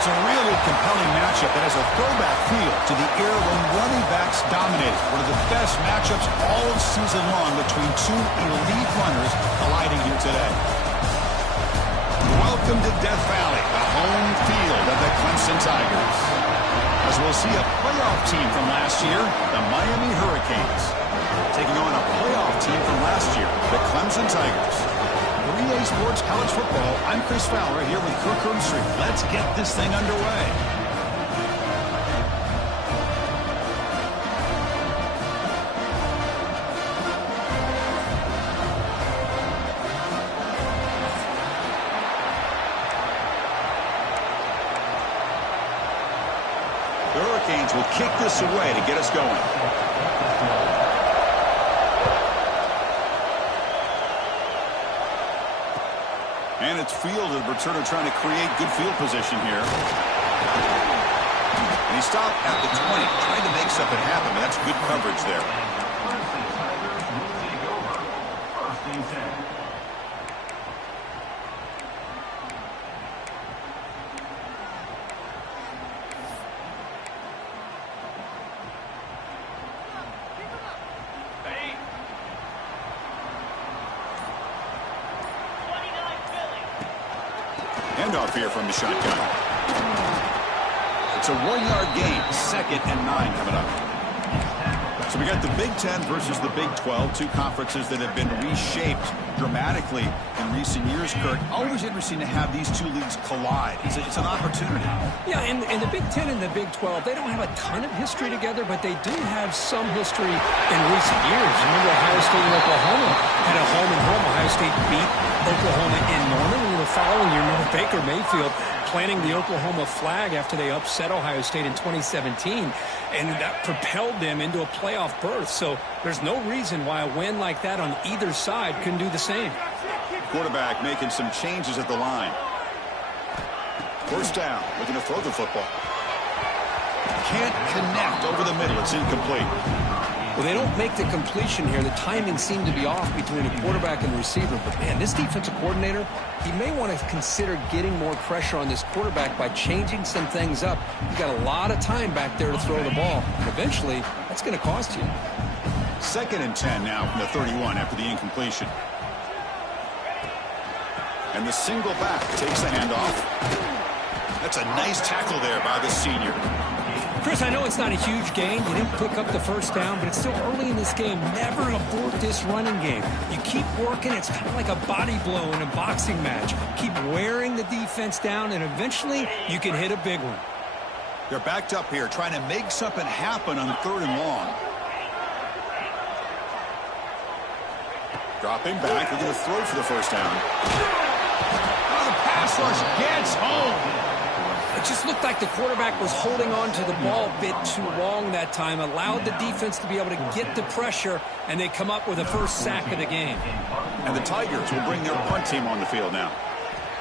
It's a really compelling matchup that has a throwback feel to the era when running backs dominated. One of the best matchups all season long between two elite runners colliding here today. Welcome to Death Valley, the home field of the Clemson Tigers. As we'll see a playoff team from last year, the Miami Hurricanes, taking on a playoff team from last year, the Clemson Tigers. 3A Sports College Football, I'm Chris Fowler here with Kirk Herbstreit. Let's get this thing underway. The Hurricanes will kick this away to get us going. And it's fielded. Returner trying to create good field position here. And he stopped at the 20, trying to make something happen, but that's good coverage there. Handoff here from the shotgun. It's a 1-yard gain. 2nd and 9 coming up. So we got the Big Ten versus the Big 12, two conferences that have been reshaped dramatically in recent years, Kirk. Always interesting to have these two leagues collide. It's an opportunity. Yeah, and the Big Ten and the Big 12, they don't have a ton of history together, but they do have some history in recent years. Remember Ohio State and Oklahoma had a home and home. Ohio State beat Oklahoma in Norman, and the following year, remember Baker Mayfield planting the Oklahoma flag after they upset Ohio State in 2017, and that propelled them into a playoff berth. So there's no reason why a win like that on either side couldn't do the same. Quarterback making some changes at the line. First down, looking to throw the football. Can't connect over the middle. It's incomplete. Well, they don't make the completion here. The timing seemed to be off between a quarterback and receiver. But, man, this defensive coordinator, he may want to consider getting more pressure on this quarterback by changing some things up. You've got a lot of time back there to throw the ball. And eventually, that's going to cost you. 2nd and 10 now from the 31 after the incompletion. And the single back takes the handoff. That's a nice tackle there by the senior. Chris, I know it's not a huge gain. You didn't pick up the first down, but it's still early in this game. Never abort this running game. You keep working. It's kind of like a body blow in a boxing match. Keep wearing the defense down, and eventually you can hit a big one. They're backed up here, trying to make something happen on 3rd and long. Dropping back. We're going to throw for the first down. Oh, the pass rush gets home. It just looked like the quarterback was holding on to the ball a bit too long that time, allowed the defense to be able to get the pressure, and they come up with a first sack of the game. And the Tigers will bring their punt team on the field now.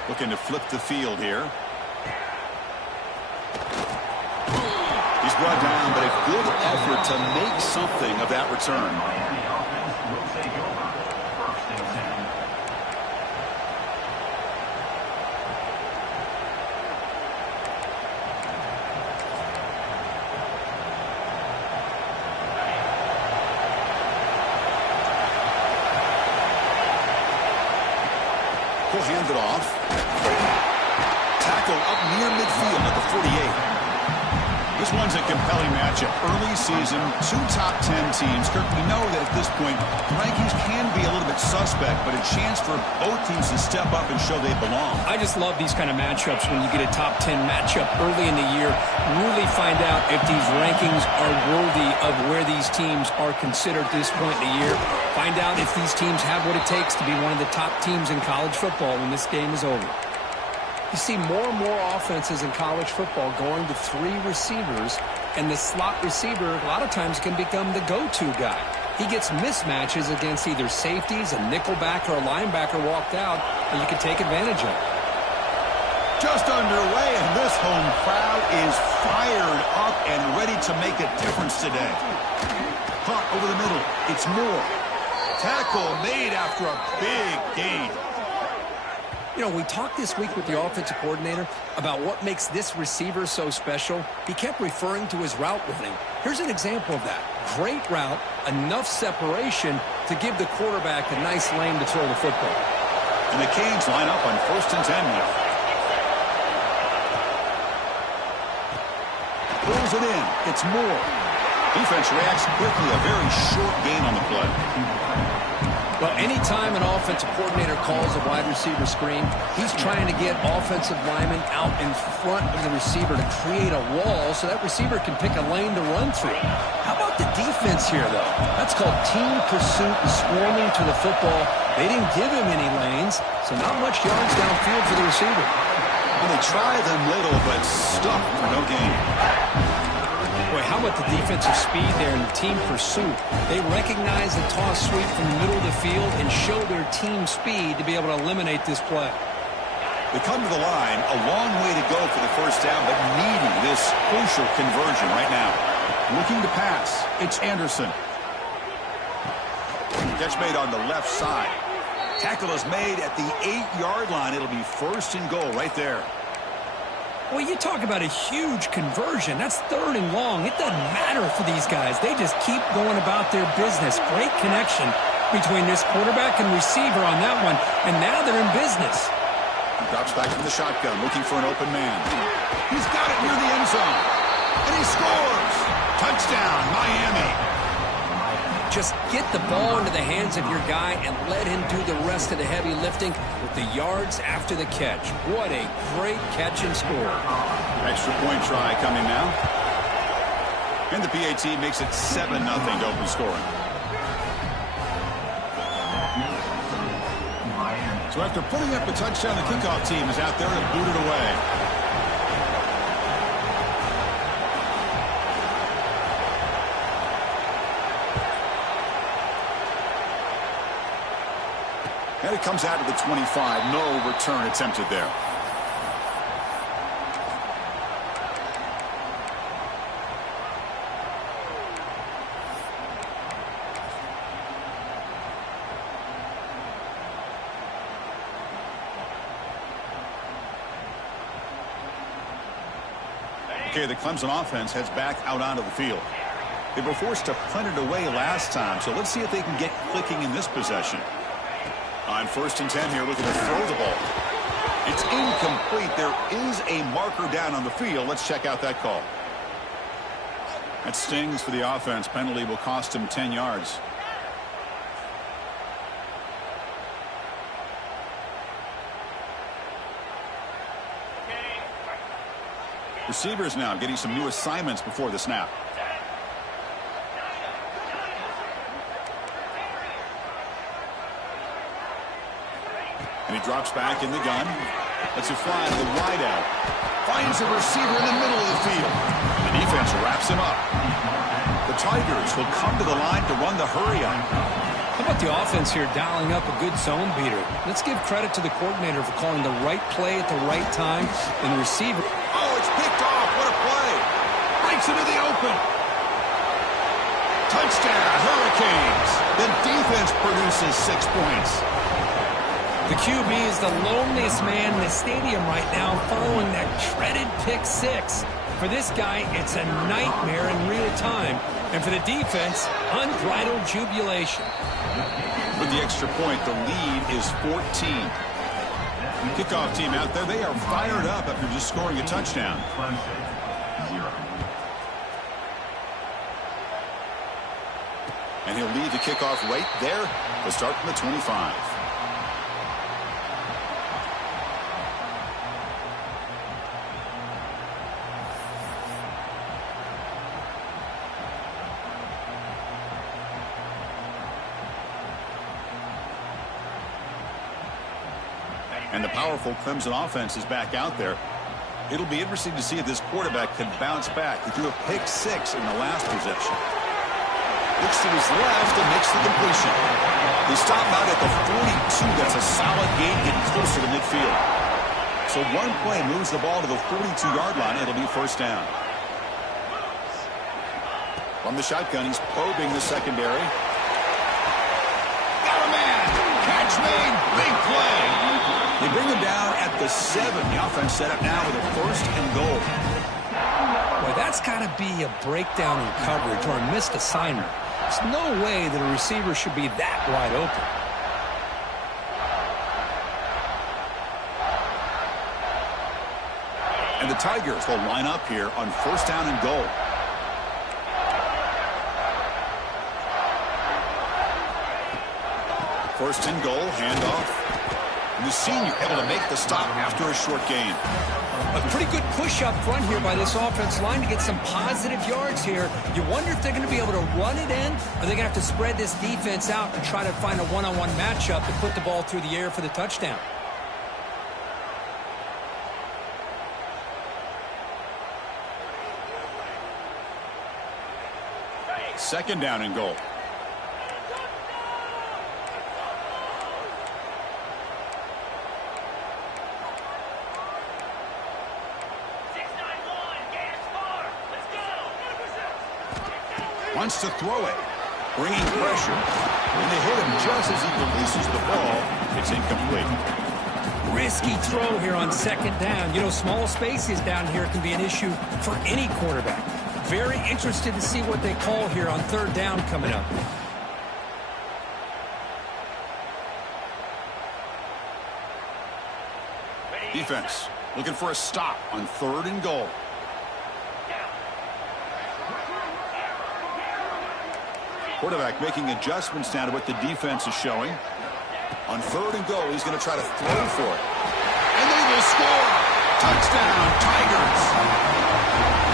Looking to flip the field here. He's brought down, but a good effort to make something of that return. He'll hand it off. Tackle up near midfield at the 48. This one's a compelling matchup. Early season, two top 10 teams. Kirk, we know that at this point, rankings can be a little bit suspect, but a chance for both teams to step up and show they belong. I just love these kind of matchups when you get a top 10 matchup early in the year. Really find out if these rankings are worthy of where these teams are considered at this point in the year. Find out if these teams have what it takes to be one of the top teams in college football when this game is over. You see more and more offenses in college football going to 3 receivers, and the slot receiver a lot of times can become the go-to guy. He gets mismatches against either safeties, a nickelback, or a linebacker walked out, and you can take advantage of it. Just underway, and this home crowd is fired up and ready to make a difference today. Caught over the middle. It's Moore. Tackle made after a big gain. You know, we talked this week with the offensive coordinator about what makes this receiver so special. He kept referring to his route running. Here's an example of that. Great route, enough separation to give the quarterback a nice lane to throw the football. And the Canes line up on 1st and 10 here. Pulls it in. It's Moore. Defense reacts quickly. A very short gain on the play. Well, anytime an offensive coordinator calls a wide receiver screen, he's trying to get offensive linemen out in front of the receiver to create a wall so that receiver can pick a lane to run through. How about the defense here, though? That's called team pursuit and swarming to the football. They didn't give him any lanes, so not much yards downfield for the receiver. Well, they try them little, but stuck for no gain. Boy, how about the defensive speed there and the team pursuit? They recognize the toss sweep from the middle of the field and show their team speed to be able to eliminate this play. They come to the line, a long way to go for the first down, but needing this crucial conversion right now. Looking to pass. It's Anderson. Catch made on the left side. Tackle is made at the 8-yard line. It'll be 1st and goal right there. Well, you talk about a huge conversion. That's 3rd and long. It doesn't matter for these guys. They just keep going about their business. Great connection between this quarterback and receiver on that one, and now they're in business. He drops back from the shotgun, looking for an open man. He's got it near the end zone, and he scores. Touchdown, Miami. Just get the ball into the hands of your guy and let him do the rest of the heavy lifting with the yards after the catch. What a great catch and score. Extra point try coming now. And the PAT makes it 7-0 to open scoring. So after putting up a touchdown, the kickoff team is out there to boot it away. And it comes out to the 25. No return attempted there. Okay, the Clemson offense heads back out onto the field. They were forced to punt it away last time, so let's see if they can get clicking in this possession. On 1st and 10 here, looking to throw the ball. It's incomplete. There is a marker down on the field. Let's check out that call. That stings for the offense. Penalty will cost him 10 yards. Receivers now getting some new assignments before the snap. And he drops back in the gun. Lets it fly to the wide out. Finds a receiver in the middle of the field. The defense wraps him up. The Tigers will come to the line to run the hurry on. How about the offense here dialing up a good zone beater? Let's give credit to the coordinator for calling the right play at the right time. And the receiver. Oh, it's picked off. What a play. Breaks into the open. Touchdown, Hurricanes. The defense produces 6 points. The QB is the loneliest man in the stadium right now following that dreaded pick 6. For this guy, it's a nightmare in real time. And for the defense, unbridled jubilation. With the extra point, the lead is 14. Kickoff team out there, they are fired up after just scoring a touchdown. And he'll lead the kickoff right there to start from the 25. And the powerful Clemson offense is back out there. It'll be interesting to see if this quarterback can bounce back. He threw a pick 6 in the last possession. Looks to his left and makes the completion. They stop out at the 42. That's a solid gain, getting closer to midfield. So one play moves the ball to the 42-yard line. It'll be 1st down. From the shotgun, he's probing the secondary. Got a man. Catch made. Big play. They bring him down at the 7. The offense set up now with a 1st and goal. Boy, that's got to be a breakdown in coverage or a missed assignment. There's no way that a receiver should be that wide open. And the Tigers will line up here on 1st down and goal. First and goal, handoff. And the senior able to make the stop after a short gain. A pretty good push up front here by this offense line to get some positive yards here. You wonder if they're going to be able to run it in, or they're going to have to spread this defense out and try to find a one-on-one matchup to put the ball through the air for the touchdown. Second down and goal. Wants to throw it, bringing pressure, and they hit him just as he releases the ball. It's incomplete. Risky throw here on 2nd down. You know, small spaces down here can be an issue for any quarterback. Very interested to see what they call here on 3rd down coming up. Defense looking for a stop on 3rd and goal. Quarterback making adjustments now to what the defense is showing. On 3rd and goal, he's going to try to throw for it. And they will score! Touchdown, Tigers!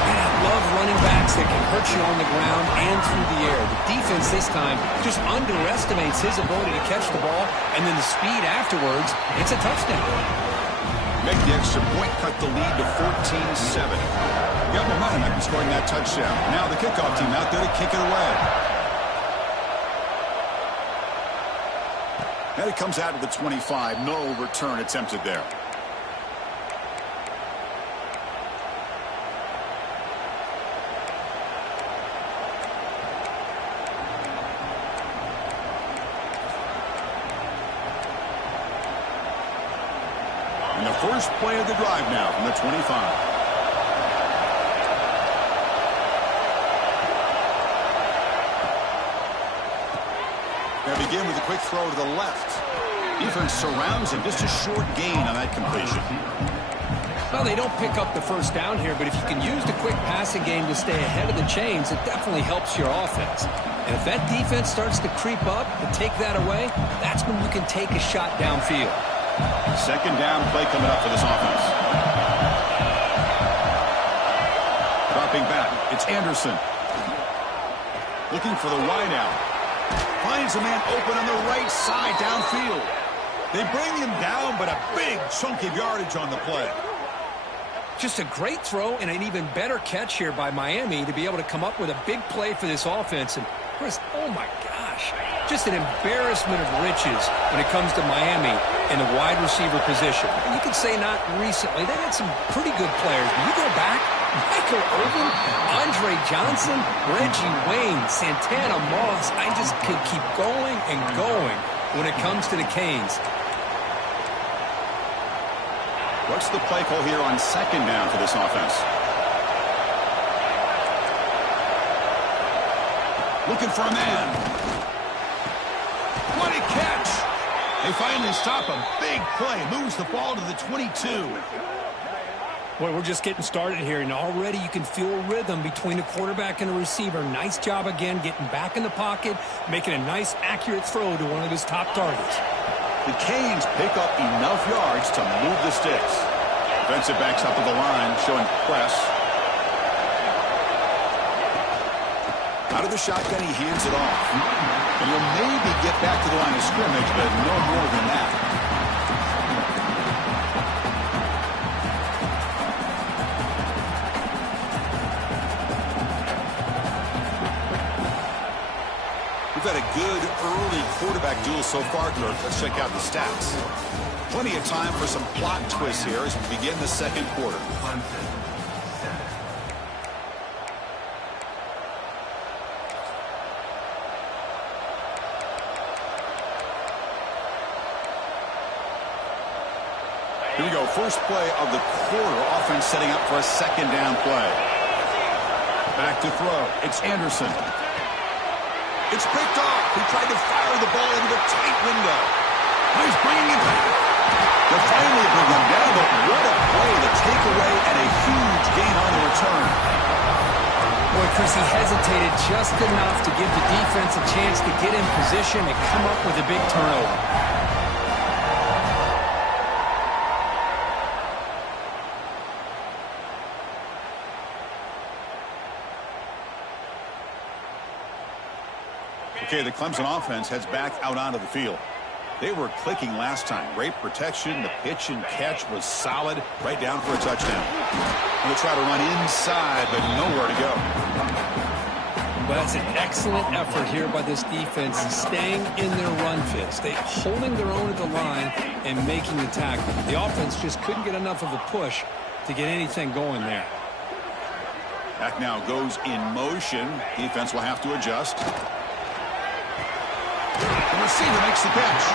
Man, I love running backs that can hurt you on the ground and through the air. The defense this time just underestimates his ability to catch the ball, and then the speed afterwards, it's a touchdown. Make the extra point, cut the lead to 14-7. Got momentum after scoring that touchdown. Now the kickoff team out there to kick it away. And it comes out to the 25. No return attempted there. And the first play of the drive now from the 25. They begin with a quick throw to the left. Defense surrounds him. Just a short gain on that completion. Well, they don't pick up the 1st down here, but if you can use the quick passing game to stay ahead of the chains, it definitely helps your offense. And if that defense starts to creep up and take that away, that's when you can take a shot downfield. 2nd down play coming up for this offense. Dropping back, it's Anderson. Looking for the wide out. Finds a man open on the right side downfield. They bring him down, but a big chunk of yardage on the play. Just a great throw and an even better catch here by Miami to be able to come up with a big play for this offense. And Chris, oh my gosh, just an embarrassment of riches when it comes to Miami in the wide receiver position. And you could say not recently. They had some pretty good players. When you go back, Michael Irvin, Andre Johnson, Reggie Wayne, Santana Moss. I just could keep going and going when it comes to the Canes. What's the play call here on 2nd down for this offense? Looking for a man. What a catch! They finally stop a big play. Moves the ball to the 22. Boy, we're just getting started here, and already you can feel a rhythm between the quarterback and the receiver. Nice job again getting back in the pocket, making a nice, accurate throw to one of his top targets. The Canes pick up enough yards to move the sticks. Defensive backs up to the line, showing press. Out of the shotgun, he hands it off. And he'll maybe get back to the line of scrimmage, but no more than that. We've had a good early quarterback duel so far, Kirk. Let's check out the stats. Plenty of time for some plot twists here as we begin the 2nd quarter. Here we go. First play of the quarter. Offense setting up for a second down play. Back to throw. It's Anderson. It's picked off. He tried to fire the ball into the tight window. Oh, he's bringing it back. They'll finally bring him down, but what a play. The takeaway and a huge gain on the return. Boy, Chris, he hesitated just enough to give the defense a chance to get in position and come up with a big turnover. Okay, the Clemson offense heads back out onto the field. They were clicking last time. Great protection. The pitch and catch was solid. Right down for a touchdown. They'll try to run inside, but nowhere to go. But that's an excellent effort here by this defense, staying in their run fits. They holding their own at the line and making the tackle. The offense just couldn't get enough of a push to get anything going there. Back now goes in motion. Defense will have to adjust. The receiver makes the catch.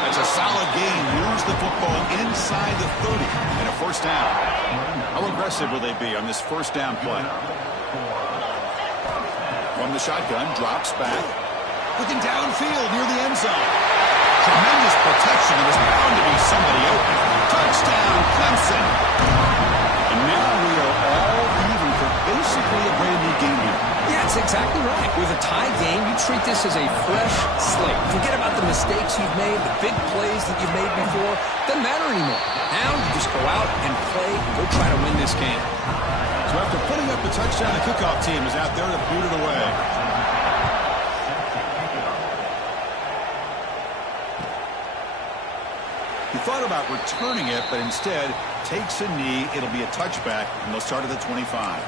That's a solid gain. Moves the football inside the 30 and a first down. How aggressive will they be on this first down play? From the shotgun, drops back. Looking downfield near the end zone. Tremendous protection. There's bound to be somebody open. Touchdown, Clemson. And now we are all even for basically a brand new game here. Yeah, that's exactly right. With a tie game, you treat this as a fresh slate. Forget about the mistakes you've made, the big plays that you've made before. Doesn't matter anymore. Now you just go out and play, go try to win this game. So after putting up the touchdown, the kickoff team is out there to boot it away. He thought about returning it, but instead takes a knee. It'll be a touchback, and they'll start at the 25.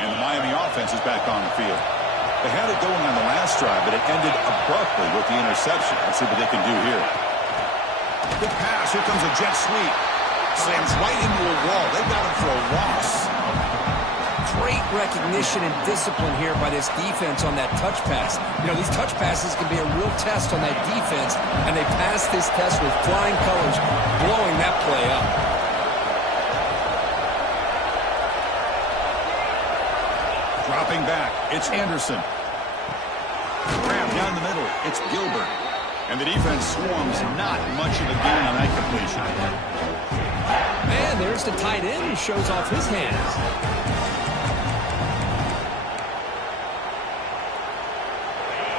And the Miami offense is back on the field. They had it going on the last drive, but it ended abruptly with the interception. Let's see what they can do here. Big pass. Here comes a jet sweep. Slams right into a wall. They got him for a loss. Great recognition and discipline here by this defense on that touch pass. You know, these touch passes can be a real test on that defense, and they passed this test with flying colors, blowing that play up. Dropping back, it's Anderson. Grab down the middle, it's Gilbert. And the defense swarms not much of a gain on that completion. Man, there's the tight end who shows off his hands.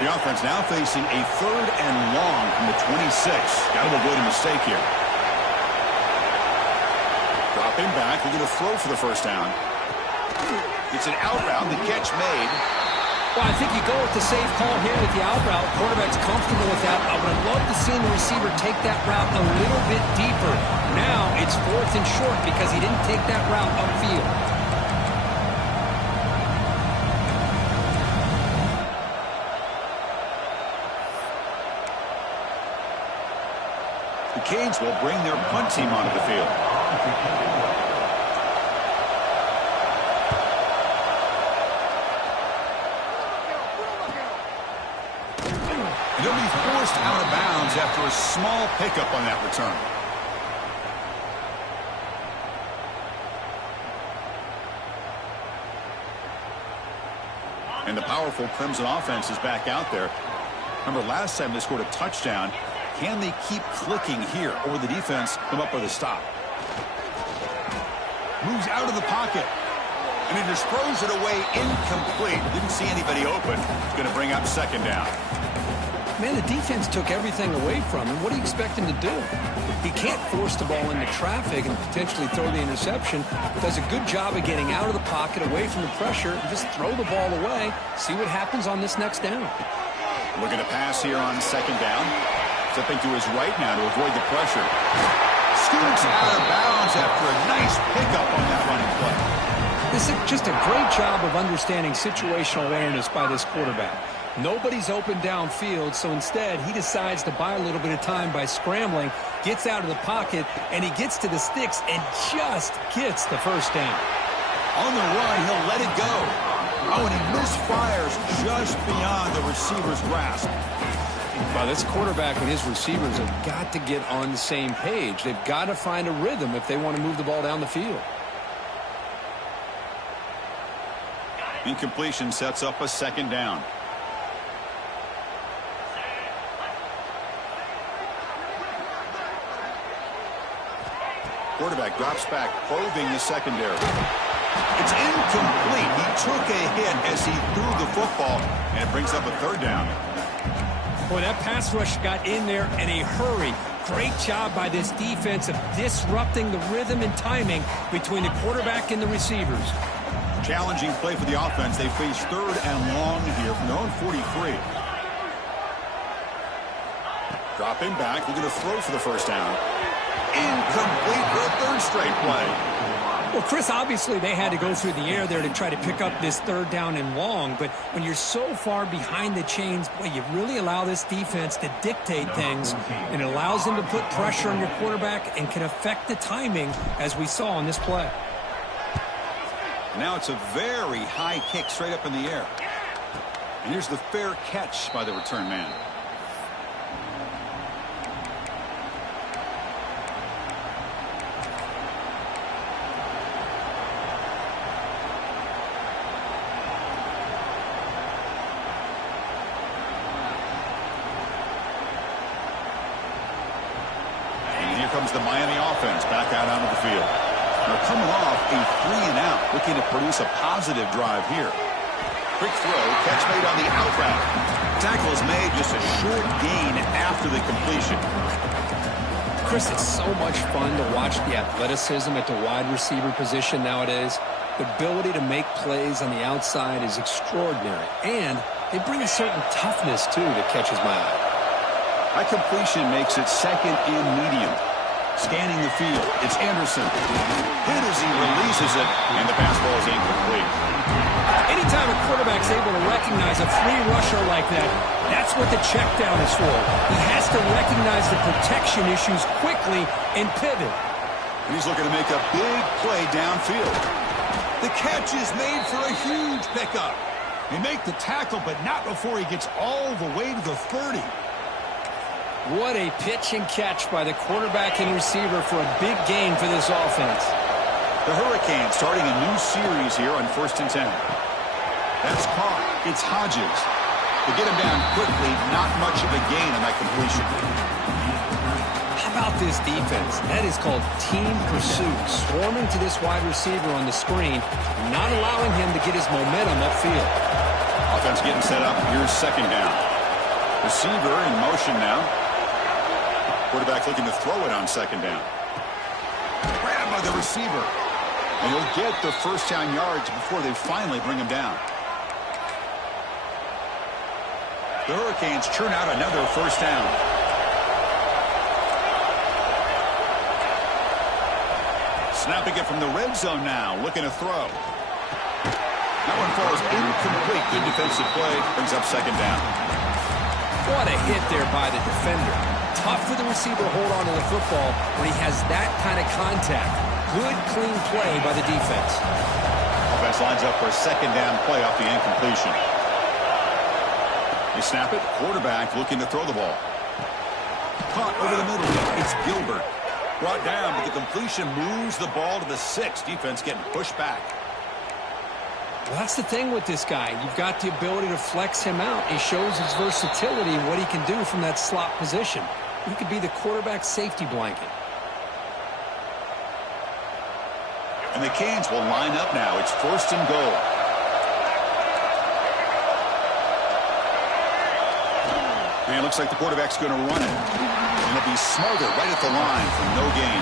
The offense now facing a 3rd and long from the 26. Got to avoid a mistake here. Dropping back, they're going to throw for the first down. It's an out route, the catch made. Well, I think you go with the safe call here with the out route. Quarterback's comfortable with that. I would have loved to see the receiver take that route a little bit deeper. Now it's 4th and short because he didn't take that route upfield. The Canes will bring their punt team onto the field. They'll be forced out of bounds after a small pickup on that return. And the powerful Clemson offense is back out there. Remember, last time they scored a touchdown. Can they keep clicking here, or the defense come up with a stop? Moves out of the pocket. And he just throws it away incomplete. Didn't see anybody open. It's going to bring up second down. Man, the defense took everything away from him. What do you expect him to do? He can't force the ball into traffic and potentially throw the interception. Does a good job of getting out of the pocket, away from the pressure, and just throw the ball away. See what happens on this next down. Looking to pass here on second down. Stepping to his right now to avoid the pressure. Scoots out of bounds after a nice pickup on that running play. This is just a great job of understanding situational awareness by this quarterback. Nobody's open downfield, so instead he decides to buy a little bit of time by scrambling, gets out of the pocket, and he gets to the sticks and just gets the first down. On the run, he'll let it go. Oh, and he misfires just beyond the receiver's grasp. Well, this quarterback and his receivers have got to get on the same page. They've got to find a rhythm if they want to move the ball down the field. Incompletion sets up a second down. Quarterback drops back, probing the secondary. It's incomplete. He took a hit as he threw the football, and it brings up a third down. Boy, that pass rush got in there in a hurry. Great job by this defense of disrupting the rhythm and timing between the quarterback and the receivers. Challenging play for the offense. They face third and long here from their own 43. Dropping back, looking to throw for the first down. Incomplete for a third straight play. Well, Chris, obviously they had to go through the air there to try to pick up this third down and long, but when you're so far behind the chains, boy, you really allow this defense to dictate things, and it allows them to put pressure on your quarterback and can affect the timing, as we saw on this play. Now it's a very high kick straight up in the air. And here's the fair catch by the return man. Comes the Miami offense back out onto the field. They're coming off a 3-and-out, looking to produce a positive drive here. Quick throw, catch made on the out route. Tackle is made, just a short gain after the completion. Chris, it's so much fun to watch the athleticism at the wide receiver position nowadays. The ability to make plays on the outside is extraordinary, and they bring a certain toughness, too, that catches my eye. That completion makes it second and medium. Scanning the field, it's Anderson. Hit as he releases it, and the pass ball is incomplete. Anytime a quarterback's able to recognize a free rusher like that, that's what the check down is for. He has to recognize the protection issues quickly and pivot. He's looking to make a big play downfield. The catch is made for a huge pickup. They make the tackle, but not before he gets all the way to the 30. What a pitch and catch by the quarterback and receiver for a big gain for this offense. The Hurricanes starting a new series here on 1st and 10. That's caught. It's Hodges. To get him down quickly, not much of a gain on that completion. How about this defense? That is called team pursuit. Swarming to this wide receiver on the screen, not allowing him to get his momentum upfield. Offense getting set up. Here's second down. Receiver in motion now. Quarterback looking to throw it on second down. Grabbed by the receiver. And he'll get the first down yards before they finally bring him down. The Hurricanes churn out another first down. Snapping it from the red zone now. Looking to throw. That one falls incomplete. Good defensive play. Brings up second down. What a hit there by the defender. Tough for the receiver to hold on to the football when he has that kind of contact. Good, clean play by the defense. Offense lines up for a second down play off the incompletion. They snap it. Quarterback looking to throw the ball. Caught over the middle. It's Gilbert. Brought down, but the completion moves the ball to the 6. Defense getting pushed back. Well, that's the thing with this guy. You've got the ability to flex him out. He shows his versatility and what he can do from that slot position. He could be the quarterback safety blanket. And the Canes will line up now. It's 1st and goal. And it looks like the quarterback's going to run it. And he'll be smothered right at the line for no gain.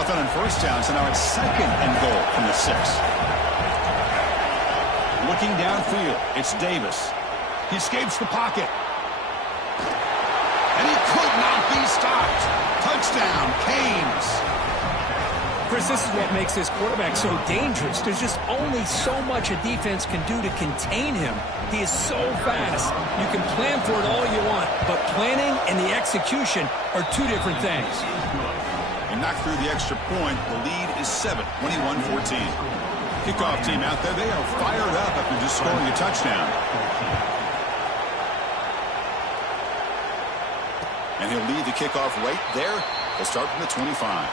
Nothing on first down, so now it's 2nd and goal from the 6. Looking downfield, it's Davis. He escapes the pocket. And he could not be stopped. Touchdown, Canes. Chris, this is what makes this quarterback so dangerous. There's just only so much a defense can do to contain him. He is so fast. You can plan for it all you want, but planning and the execution are two different things. and knock through the extra point. The lead is 7, 21-14. Kickoff team out there. They are fired up after just scoring a touchdown. And he'll lead the kickoff right there. They'll start from the 25.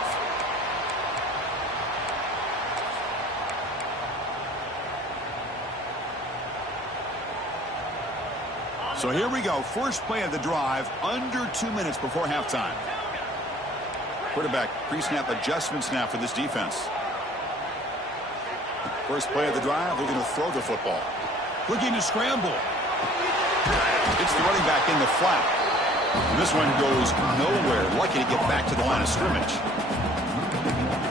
So here we go. First play of the drive, under 2 minutes before halftime. Quarterback pre-snap adjustments now for this defense. First play of the drive, they're going to throw the football. Looking to scramble. It's the running back in the flat. And this one goes nowhere. Lucky to get back to the line of scrimmage.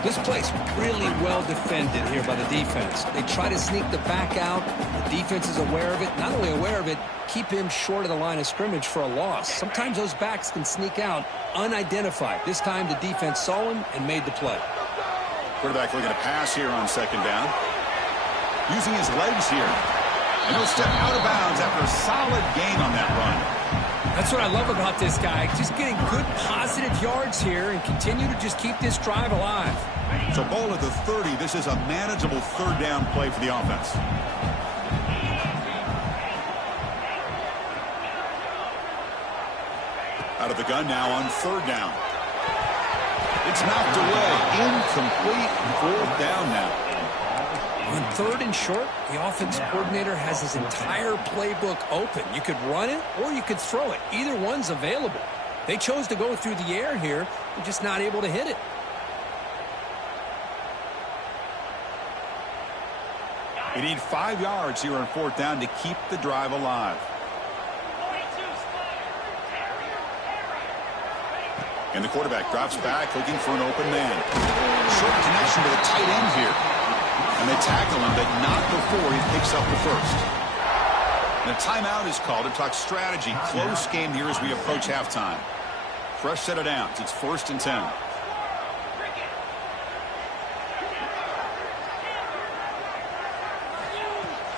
This play's really well defended here by the defense. They try to sneak the back out. The defense is aware of it. Not only aware of it, keep him short of the line of scrimmage for a loss. Sometimes those backs can sneak out unidentified. This time the defense saw him and made the play. Quarterback looking to pass here on second down. Using his legs here. And he'll step out of bounds after a solid gain on that run. That's what I love about this guy. Just getting good positive yards here and continue to just keep this drive alive. So ball at the 30. This is a manageable third down play for the offense. Out of the gun now on third down. It's knocked away. Incomplete. Fourth down now. On third and short, the offense coordinator has his entire playbook open. You could run it or you could throw it. Either one's available. They chose to go through the air here. They're just not able to hit it. They need 5 yards here on fourth down to keep the drive alive. And the quarterback drops back looking for an open man. Short connection to the tight end here. And they tackle him, but not before he picks up the first. And a timeout is called to talk strategy. Close game here as we approach halftime. Fresh set of downs. It's 1st and 10.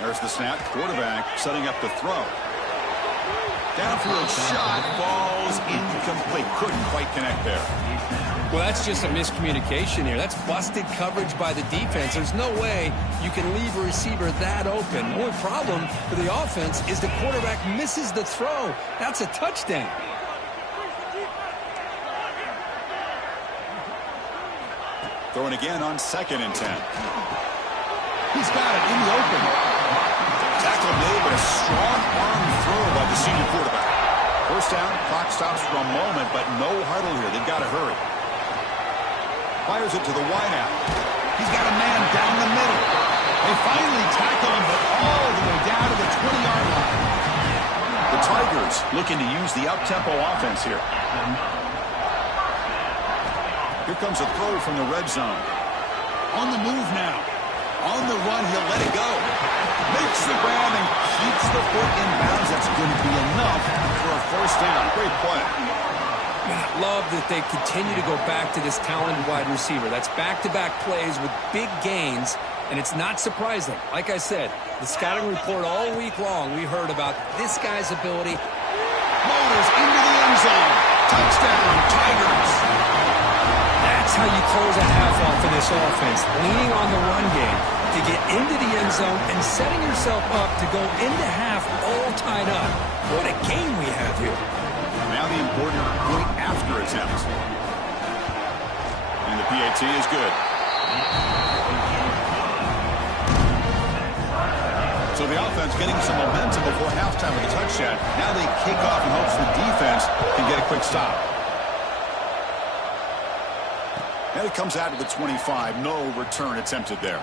There's the snap. Quarterback setting up the throw. Downfield shot falls incomplete. Couldn't quite connect there. Well, that's just a miscommunication here. That's busted coverage by the defense. There's no way you can leave a receiver that open. The only problem for the offense is the quarterback misses the throw. That's a touchdown. Throwing again on 2nd and 10. He's got it in the open. Tackle made, but a strong arm throw by the senior quarterback. First down, clock stops for a moment, but no huddle here. They've got to hurry. Fires it to the wideout. He's got a man down the middle. They finally tackle him, but all the way down to the 20-yard line. The Tigers looking to use the up-tempo offense here. Here comes a throw from the red zone. On the move now. On the run, he'll let it go. Makes the grab and keeps the foot in bounds. That's going to be enough for a first down. Great play. I love that they continue to go back to this talented wide receiver. That's back-to-back plays with big gains, and it's not surprising. Like I said, the scouting report all week long, we heard about this guy's ability. Motors into the end zone. Touchdown, Tigers. That's how you close a half off of this offense, leaning on the run game to get into the end zone and setting yourself up to go into half all tied up. What a game we have here. Now the important point after attempt. And the PAT is good. So the offense getting some momentum before halftime with a touchdown. Now they kick off in hopes the defense can get a quick stop. And it comes out to the 25. No return attempted there.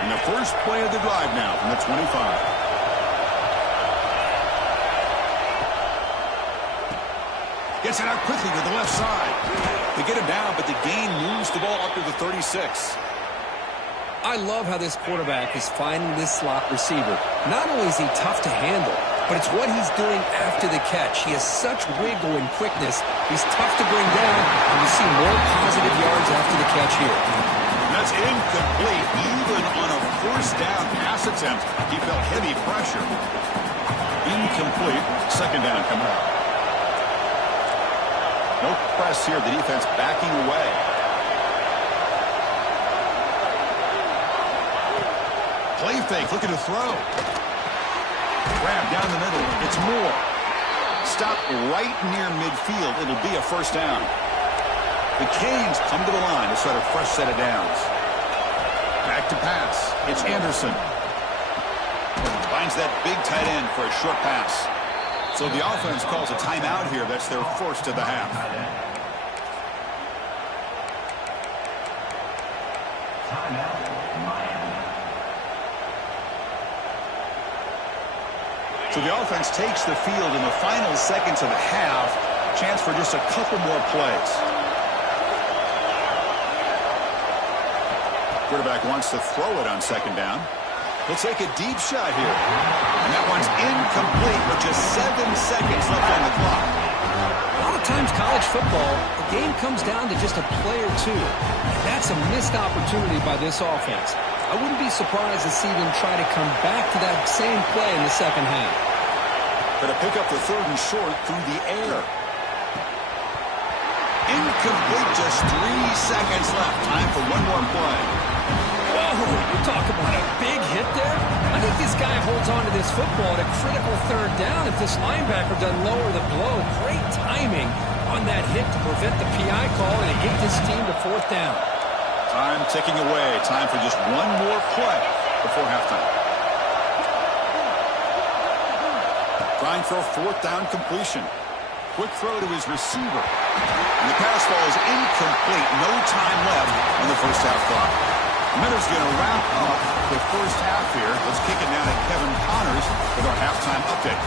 And the first play of the drive now from the 25. Gets it out quickly to the left side. They get him down, but the gain moves the ball up to the 36. I love how this quarterback is finding this slot receiver. Not only is he tough to handle, but it's what he's doing after the catch. He has such wiggle and quickness. He's tough to bring down, and you see more positive yards after the catch here. Now That's incomplete. Even on a first down pass attempt, he felt heavy pressure. Incomplete. Second down coming up. No press here. The defense backing away. Play fake, looking to throw. Grab down the middle. It's Moore. Stop right near midfield. It'll be a first down. The Canes come to the line to start a fresh set of downs. Back to pass. It's Anderson. Finds that big tight end for a short pass. So the offense calls a timeout here. That's their first of the half. So the offense takes the field in the final seconds of the half. Chance for just a couple more plays. Quarterback wants to throw it on second down. He'll take a deep shot here. And that one's incomplete with just 7 seconds left on the clock. A lot of times college football, the game comes down to just a play or two. And that's a missed opportunity by this offense. I wouldn't be surprised to see them try to come back to that same play in the second half. Going to pick up the third and short through the air. Incomplete, just 3 seconds left. Time for one more play. Whoa, you talk about a big hit there. I think this guy holds on to this football at a critical third down if this linebacker doesn't lower the blow. Great timing on that hit to prevent the PI call and to get this team to fourth down. Time ticking away. Time for just one more play before halftime. Trying for a fourth down completion. Quick throw to his receiver. And the pass ball is incomplete. No time left on the first half clock. Miller's going to wrap up the first half here. Let's kick it down to Kevin Connors with our halftime update.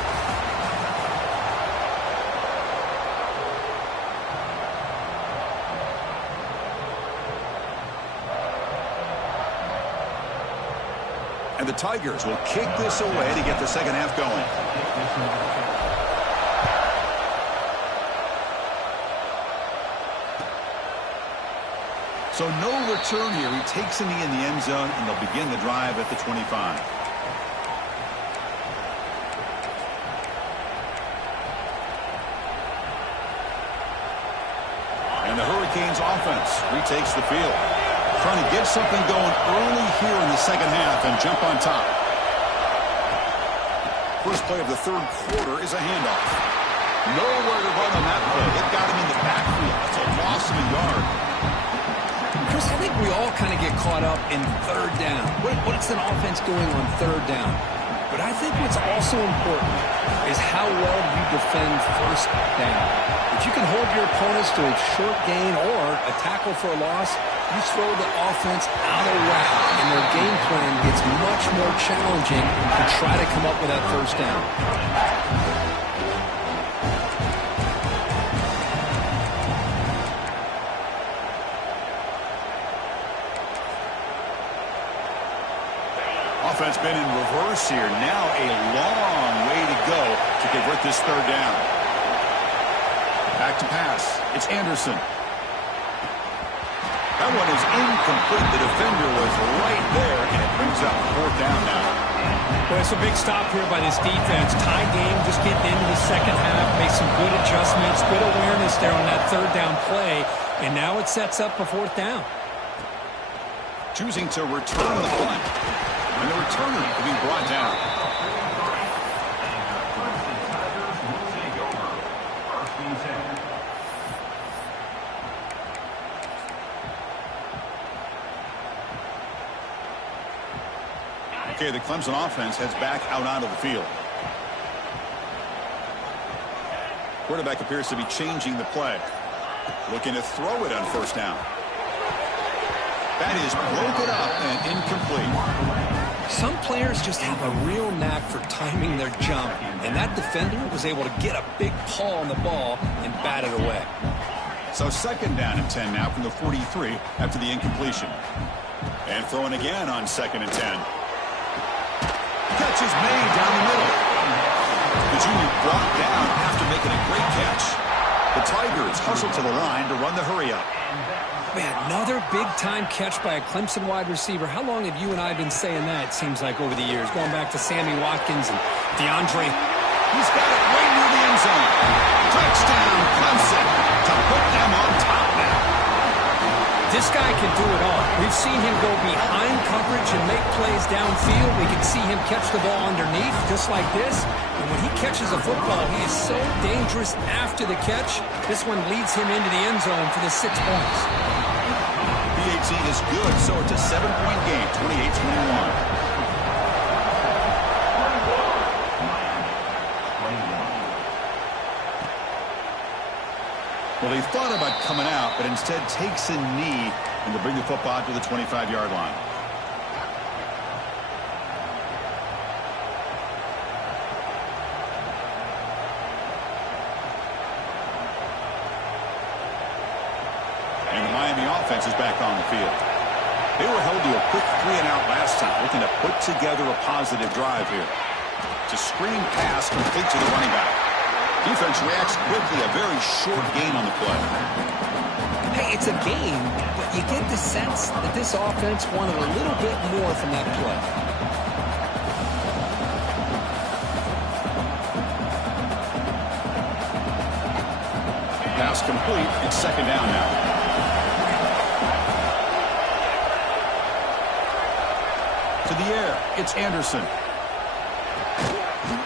And the Tigers will kick this away to get the second half going. So no return here. He takes a knee in the end zone, and they'll begin the drive at the 25. And the Hurricanes offense retakes the field. Trying to get something going early here in the second half and jump on top. First play of the third quarter is a handoff. Nowhere to run on that play. It got him in the backfield. It's a loss of a yard. Chris, I think we all kind of get caught up in third down. What's an offense doing on third down? But I think what's also important is how well you defend first down. If you can hold your opponents to a short gain or a tackle for a loss, you throw the offense out of whack, and their game plan gets much more challenging to try to come up with that first down. Offense been in reverse here. Now a long way to go to convert this third down. Back to pass. It's Anderson. That one is incomplete. The defender was right there, and it brings up fourth down now. Well, it's a big stop here by this defense. Tie game, just getting into the second half, make some good adjustments, good awareness there on that third down play, and now it sets up a fourth down. Choosing to return the punt. And the returner to be brought down. Okay, the Clemson offense heads back out onto the field. Quarterback appears to be changing the play. Looking to throw it on first down. That is broken up and incomplete. Some players just have a real knack for timing their jump, and that defender was able to get a big paw on the ball and bat it away. So second down and 10 now from the 43 after the incompletion. And throwing again on second and 10. Catch is made down the middle. The junior brought down after making a great catch. The Tigers hustle to the line to run the hurry up. Man, another big-time catch by a Clemson wide receiver. How long have you and I been saying that, it seems like, over the years? Going back to Sammy Watkins and DeAndre. He's got it right near the end zone. Touchdown, Clemson, to put them on top now. This guy can do it all. We've seen him go behind coverage and make plays downfield. We can see him catch the ball underneath, just like this. And when he catches a football, he is so dangerous after the catch. This one leads him into the end zone for the 6 points. PAT is good, so it's a 7-point game, 28-21. Well, he thought about coming out, but instead takes a knee and will bring the football to the 25-yard line. And the Miami offense is back on the field. They were held to a quick 3-and-out last time, looking to put together a positive drive here. It's a screen pass complete to the running back. Defense reacts quickly, a very short gain on the play. Hey, it's a game, but you get the sense that this offense wanted a little bit more from that play. Pass complete. It's second down now. To the air, it's Anderson.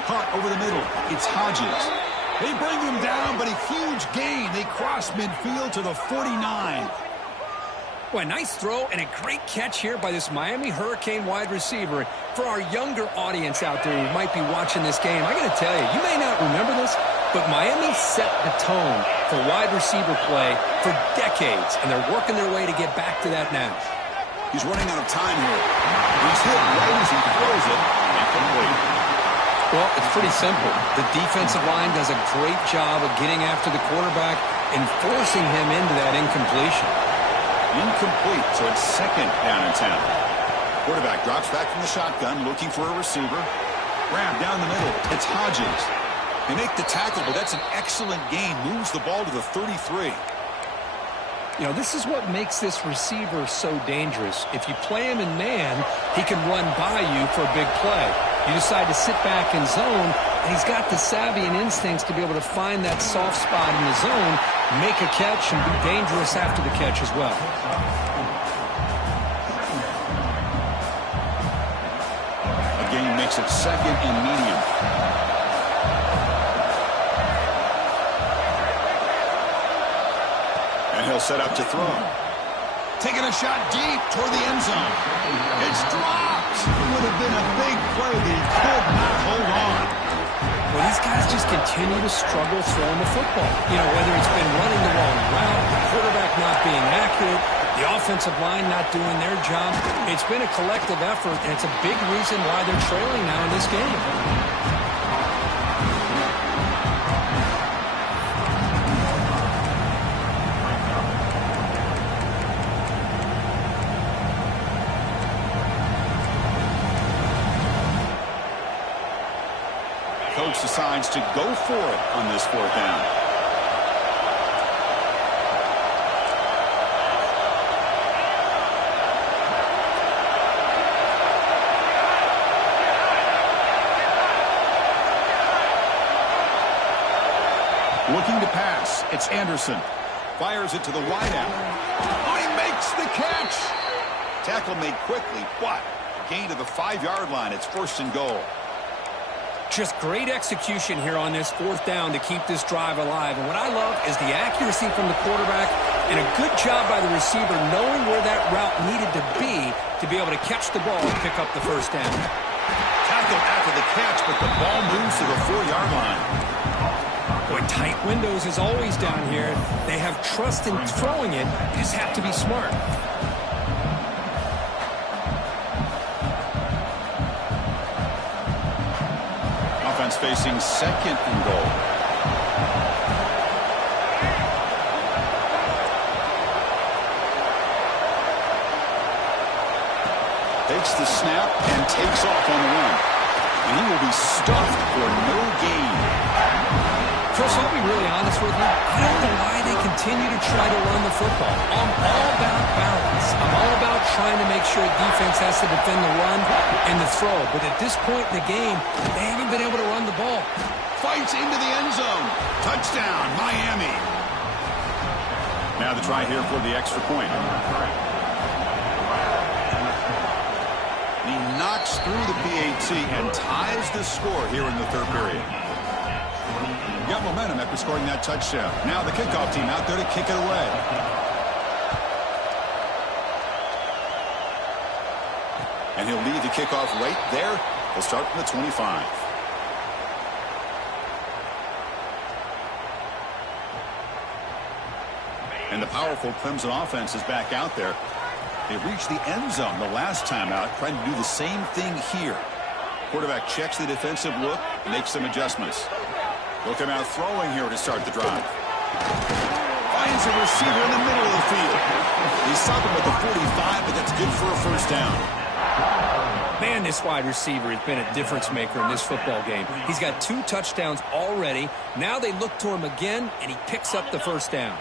Caught over the middle, it's Hodges. They bring him down, but a huge gain. They cross midfield to the 49. Boy, nice throw and a great catch here by this Miami Hurricane wide receiver. For our younger audience out there who might be watching this game, I got to tell you, you may not remember this, but Miami set the tone for wide receiver play for decades, and they're working their way to get back to that now. He's running out of time here. He's hit right as he throws it. Incomplete. Well, it's pretty simple. The defensive line does a great job of getting after the quarterback and forcing him into that incompletion. Incomplete, so it's second down and 10. Quarterback drops back from the shotgun, looking for a receiver. Grab down the middle. It's Hodges. They make the tackle, but that's an excellent gain. Moves the ball to the 33. You know, this is what makes this receiver so dangerous. If you play him in man, he can run by you for a big play. You decide to sit back in zone, and he's got the savvy and instincts to be able to find that soft spot in the zone, make a catch, and be dangerous after the catch as well. A gain makes it second and medium. And he'll set up to throw. Taking a shot deep toward the end zone. It's dropped. It would have been a big play, but he could not hold on. Well, these guys just continue to struggle throwing the football. You know, whether it's been running the wrong route, the quarterback not being accurate, the offensive line not doing their job. It's been a collective effort, and it's a big reason why they're trailing now in this game. Coach decides to go for it on this fourth down. Looking to pass. It's Anderson. Fires it to the wideout. Oh, he makes the catch. Tackle made quickly, but gain to the 5-yard line. It's first and goal. Just great execution here on this fourth down to keep this drive alive. And what I love is the accuracy from the quarterback and a good job by the receiver knowing where that route needed to be able to catch the ball and pick up the first down. Tackle after the catch, but the ball moves to the 4-yard line. Boy, tight windows is always down here. They have trust in throwing it. You just have to be smart. Facing second and goal. Takes the snap and takes off on the run. And he will be stuffed for no gain. Chris, I'll be really honest with you. I don't know why they continue to try to run the football. I'm all trying to make sure defense has to defend the run and the throw. But at this point in the game, they haven't been able to run the ball. Fights into the end zone. Touchdown, Miami. Now the try here for the extra point. He knocks through the PAT and ties the score here in the third period. Got momentum after scoring that touchdown. Now the kickoff team out there to kick it away. And he'll lead the kickoff right there. He'll start from the 25. And the powerful Clemson offense is back out there. They reached the end zone the last time out, trying to do the same thing here. Quarterback checks the defensive look, makes some adjustments. He'll come out throwing here to start the drive. Finds a receiver in the middle of the field. He's stopping with the 45, but that's good for a first down. Man, this wide receiver has been a difference maker in this football game. He's got 2 touchdowns already. Now they look to him again, and he picks up the first down.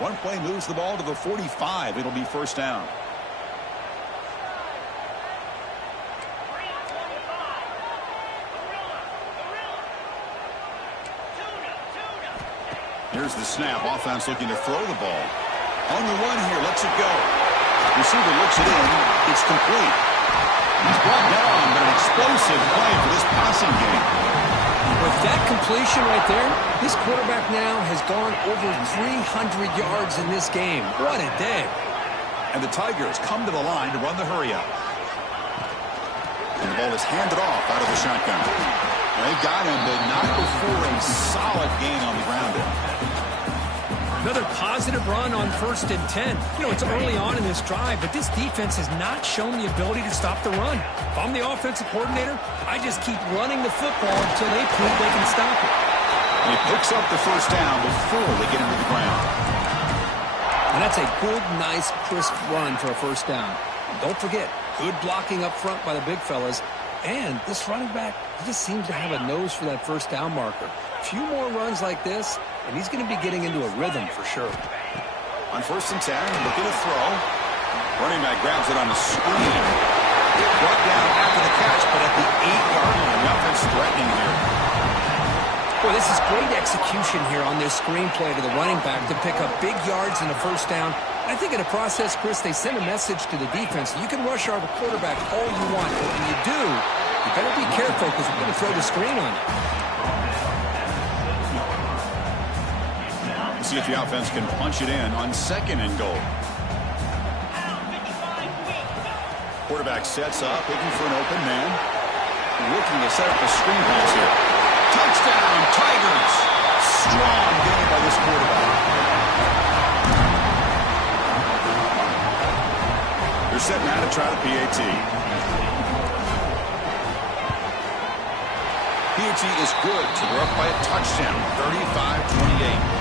One play moves the ball to the 45. It'll be first down. Here's the snap. Offense looking to throw the ball. On the run here, lets it go. Receiver looks it in. It's complete. He's brought down, but an explosive play for this passing game. With that completion right there, this quarterback now has gone over 300 yards in this game. What a day. And the Tigers come to the line to run the hurry-up. And the ball is handed off out of the shotgun. They got him, but not before a solid gain on the ground there. Another positive run on 1st and 10. You know, it's early on in this drive, but this defense has not shown the ability to stop the run. If I'm the offensive coordinator, I just keep running the football until they prove they can stop it. And he picks up the first down before they get him to the ground. And that's a good, nice, crisp run for a first down. Don't forget, good blocking up front by the big fellas. And this running back, he just seems to have a nose for that first down marker. A few more runs like this, and he's going to be getting into a rhythm for sure. On 1st and 10, looking to throw. Running back grabs it on the screen. Brought down after the catch, but at the 8-yard line. The offense threatening here. Boy, this is great execution here on this screenplay to the running back to pick up big yards and a first down. I think in the process, Chris, they send a message to the defense. You can rush our quarterback all you want, but when you do, you better be careful because we're going to throw the screen on you. See if the offense can punch it in on 2nd and goal. Quarterback sets up, looking for an open man. Looking to set up a screen pass here. Touchdown, Tigers! Strong game by this quarterback. They're setting out to try the PAT. PAT is good, so they're up by a touchdown, 35-28.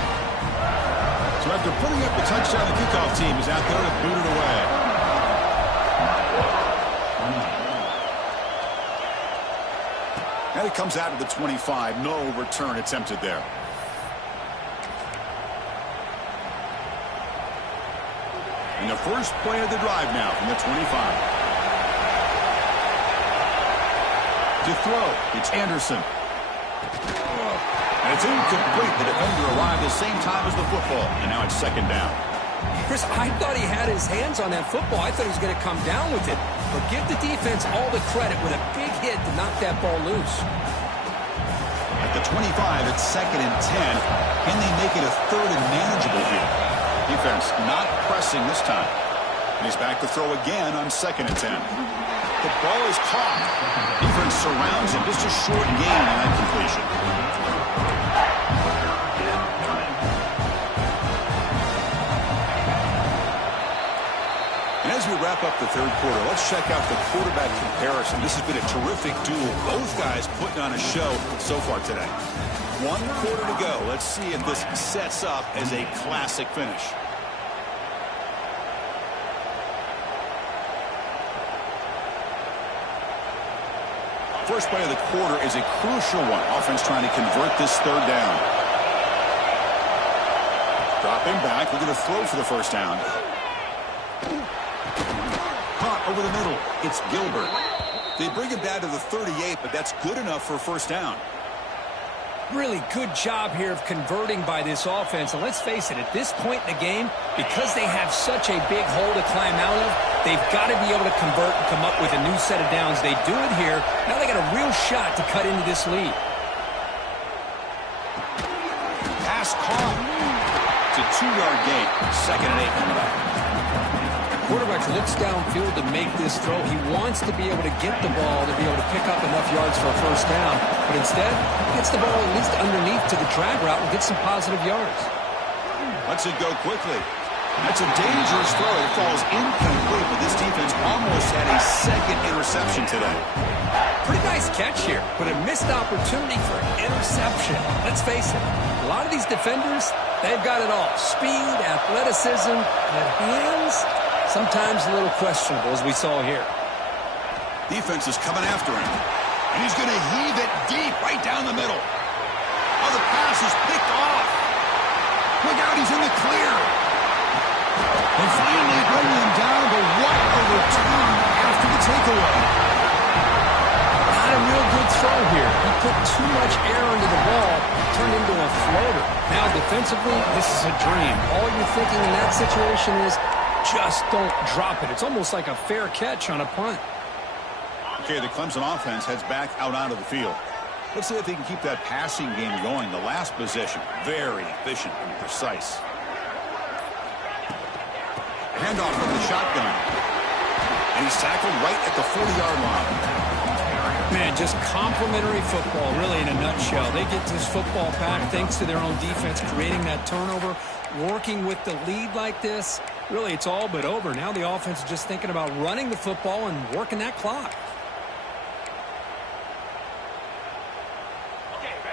So after putting up the touchdown, the kickoff team is out there to boot it away. And it comes out to the 25. No return attempted there. And the first play of the drive now from the 25. To throw, it's Anderson. And it's incomplete. The defender arrived the same time as the football. And now it's 2nd down. Chris, I thought he had his hands on that football. I thought he was going to come down with it. But give the defense all the credit with a big hit to knock that ball loose. At the 25, it's 2nd and 10. Can they make it a 3rd and manageable here? Defense not pressing this time. And he's back to throw again on 2nd and 10. The ball is caught. Defense surrounds him. Just a short gain on that completion. And as we wrap up the third quarter, let's check out the quarterback comparison. This has been a terrific duel. Both guys putting on a show so far today. 1 quarter to go. Let's see if this sets up as a classic finish. First play of the quarter is a crucial one. Offense trying to convert this 3rd down. Dropping back, looking to throw for the first down. Caught over the middle. It's Gilbert. They bring him down to the 38, but that's good enough for a first down. Really good job here of converting by this offense. And let's face it, at this point in the game, because they have such a big hole to climb out of, they've got to be able to convert and come up with a new set of downs. They do it here. Now they got a real shot to cut into this lead. Pass caught. It's a 2-yard gain. 2nd and 8 coming up. Quarterback looks downfield to make this throw. He wants to be able to get the ball to be able to pick up enough yards for a first down. But instead, he gets the ball at least underneath to the drag route and gets some positive yards. Lets it go quickly. That's a dangerous throw. It falls incomplete, but this defense almost had a second interception today. Pretty nice catch here, but a missed opportunity for an interception. Let's face it, a lot of these defenders, they've got it all. Speed, athleticism, but hands, sometimes a little questionable, as we saw here. Defense is coming after him. And he's going to heave it deep right down the middle. Oh, the pass is picked off. Look out, he's in the clear. They finally bring him down, but what a return after the takeaway. Not a real good throw here. He put too much air into the ball, turned into a floater. Now defensively, this is a dream. All you're thinking in that situation is, just don't drop it. It's almost like a fair catch on a punt. Okay, the Clemson offense heads back out onto the field. Let's see if they can keep that passing game going. The last possession, very efficient and precise. Handoff from the shotgun. And he's tackled right at the 40-yard line. Man, just complimentary football, really, in a nutshell. They get this football back thanks to their own defense, creating that turnover, working with the lead like this. Really, it's all but over. Now the offense is just thinking about running the football and working that clock.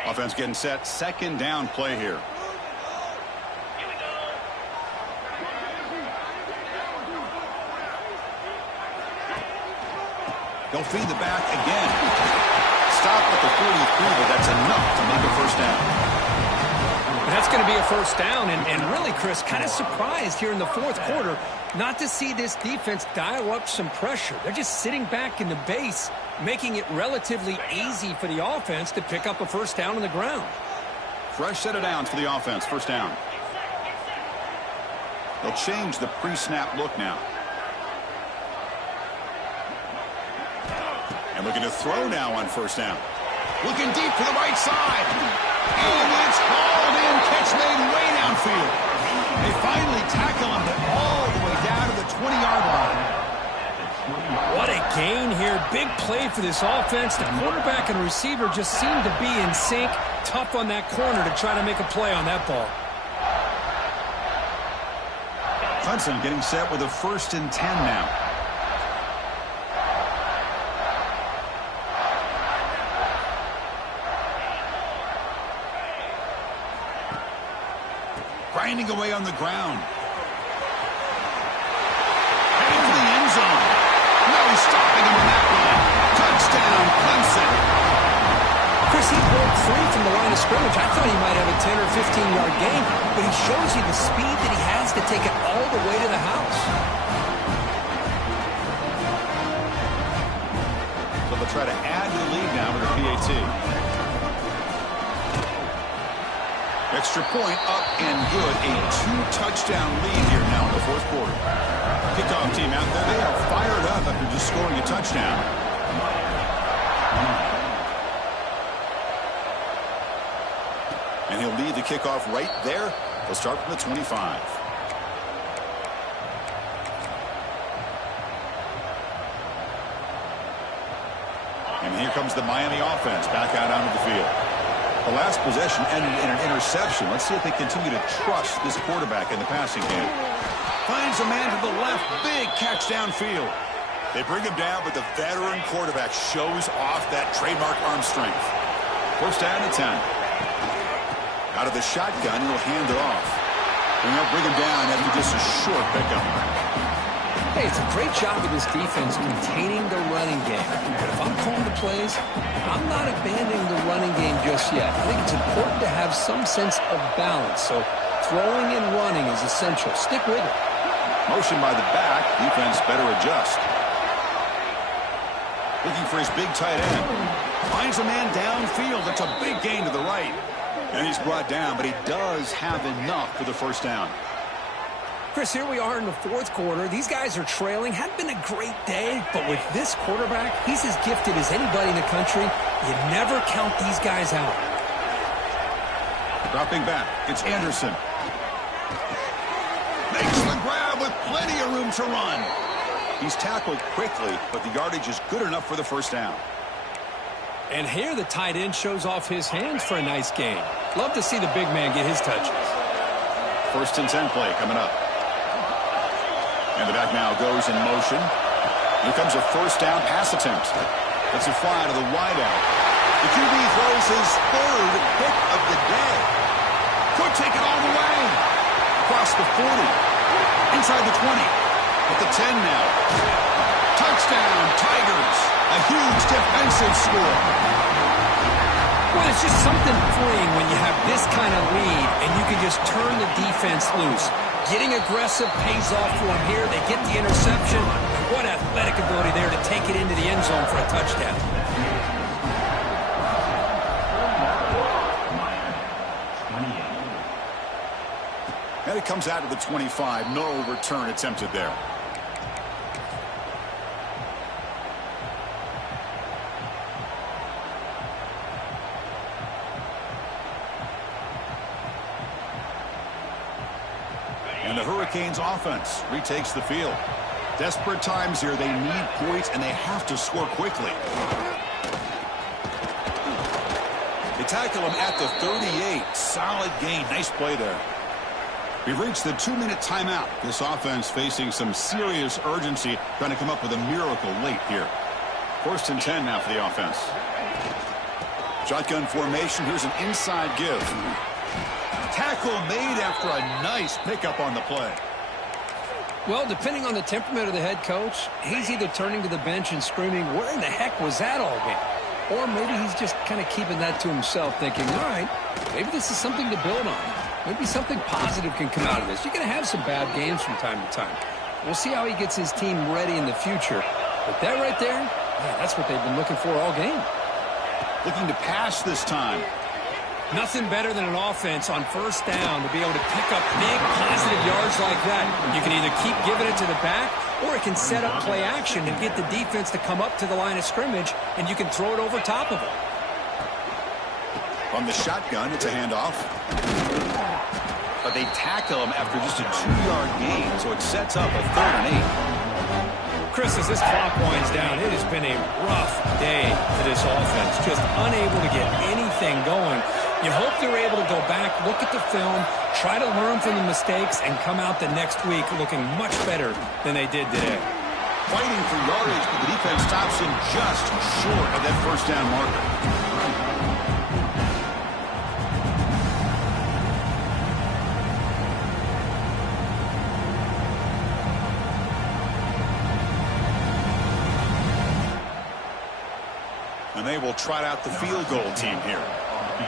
Offense getting set. 2nd down play here. They'll feed the back again. Stop at the 43, but that's enough to make a first down. That's going to be a first down, and really, Chris, kind of surprised here in the 4th quarter not to see this defense dial up some pressure. They're just sitting back in the base, making it relatively easy for the offense to pick up a first down on the ground. Fresh set of downs for the offense. First down. They'll change the pre-snap look now. And looking to throw now on first down. Looking deep to the right side. And it's hauled in. Catch made way downfield. They finally tackle him, but all the way down to the 20-yard line. What a gain here. Big play for this offense. The quarterback and receiver just seem to be in sync. Tough on that corner to try to make a play on that ball. Clemson getting set with a 1st and 10 now. Grinding away on the ground. Heading for the end zone. No stopping him on that one. Touchdown, Clemson. Chris, he broke free from the line of scrimmage. I thought he might have a 10 or 15-yard gain, but he shows you the speed that he has to take it all the way to the house. So they'll try to add to the lead now with a PAT. Extra point up and good. A 2-touchdown lead here now in the 4th quarter. Kickoff team out there. They are fired up after just scoring a touchdown. And he'll lead the kickoff right there. They'll start from the 25. And here comes the Miami offense back out onto the field. The last possession ended in an interception. Let's see if they continue to trust this quarterback in the passing game. Finds a man to the left. Big catch downfield. They bring him down, but the veteran quarterback shows off that trademark arm strength. First down and 10. Out of the shotgun, he'll hand it off. And they'll bring him down after just a short pickup. Hey, it's a great job of this defense containing the running game. But if I'm calling the plays, I'm not abandoning the running game just yet. I think it's important to have some sense of balance. So throwing and running is essential. Stick with it. Motion by the back. Defense better adjust. Looking for his big tight end. Finds a man downfield. That's a big gain to the right. And he's brought down, but he does have enough for the first down. Chris, here we are in the fourth quarter. These guys are trailing. Hadn't been a great day, but with this quarterback, he's as gifted as anybody in the country. You never count these guys out. Dropping back, it's Anderson. Makes the grab with plenty of room to run. He's tackled quickly, but the yardage is good enough for the first down. And here the tight end shows off his hands for a nice gain. Love to see the big man get his touches. 1st and 10 play coming up. And the back now goes in motion. Here comes a first down pass attempt. That's a fly to the wideout. The QB throws his 3rd pick of the day. Could take it all the way. Across the 40. Inside the 20. At the 10 now. Touchdown, Tigers. A huge defensive score. Well, it's just something freeing when you have this kind of lead and you can just turn the defense loose. Getting aggressive pays off for them here. They get the interception. What athletic ability there to take it into the end zone for a touchdown. And it comes out to the 25. No return attempted there. And the Hurricanes offense retakes the field. Desperate times here. They need points, and they have to score quickly. They tackle him at the 38. Solid gain. Nice play there. We've reached the 2-minute timeout. This offense facing some serious urgency, trying to come up with a miracle late here. 1st and 10 now for the offense. Shotgun formation. Here's an inside give. Tackle made after a nice pickup on the play. Well, depending on the temperament of the head coach, he's either turning to the bench and screaming, where in the heck was that all game? Or maybe he's just kind of keeping that to himself, thinking, all right, maybe this is something to build on. Maybe something positive can come out of this. You're going to have some bad games from time to time. We'll see how he gets his team ready in the future. But that right there, yeah, that's what they've been looking for all game. Looking to pass this time. Nothing better than an offense on first down to be able to pick up big positive yards like that. You can either keep giving it to the back, or it can set up play action and get the defense to come up to the line of scrimmage, and you can throw it over top of it. From the shotgun, it's a handoff. But they tackle him after just a 2-yard gain, so it sets up a 3rd and 8. Chris, as this clock winds down, it has been a rough day for this offense. Just unable to get anything going. You hope they're able to go back, look at the film, try to learn from the mistakes, and come out the next week looking much better than they did today. Fighting for yardage, but the defense stops him just short of that first down marker. And they will trot out the field goal team here.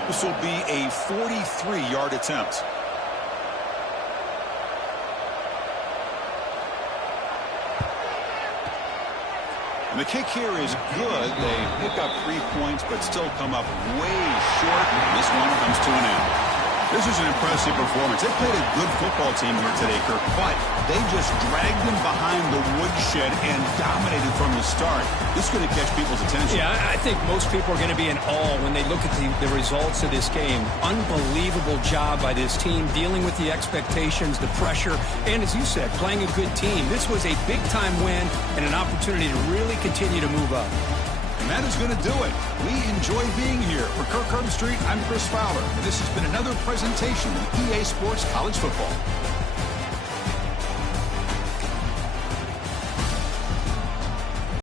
This will be a 43-yard attempt. And the kick here is good. They pick up 3 points, but still come up way short. And this one comes to an end. This is an impressive performance. They played a good football team here today, Kirk, but they just dragged them behind the woodshed and dominated from the start. This is going to catch people's attention. Yeah, I think most people are going to be in awe when they look at the results of this game. Unbelievable job by this team, dealing with the expectations, the pressure, and as you said, playing a good team. This was a big-time win and an opportunity to really continue to move up. And that is going to do it. We enjoy being here. For Kirk Herbstreit, I'm Chris Fowler. And this has been another presentation of EA Sports College Football.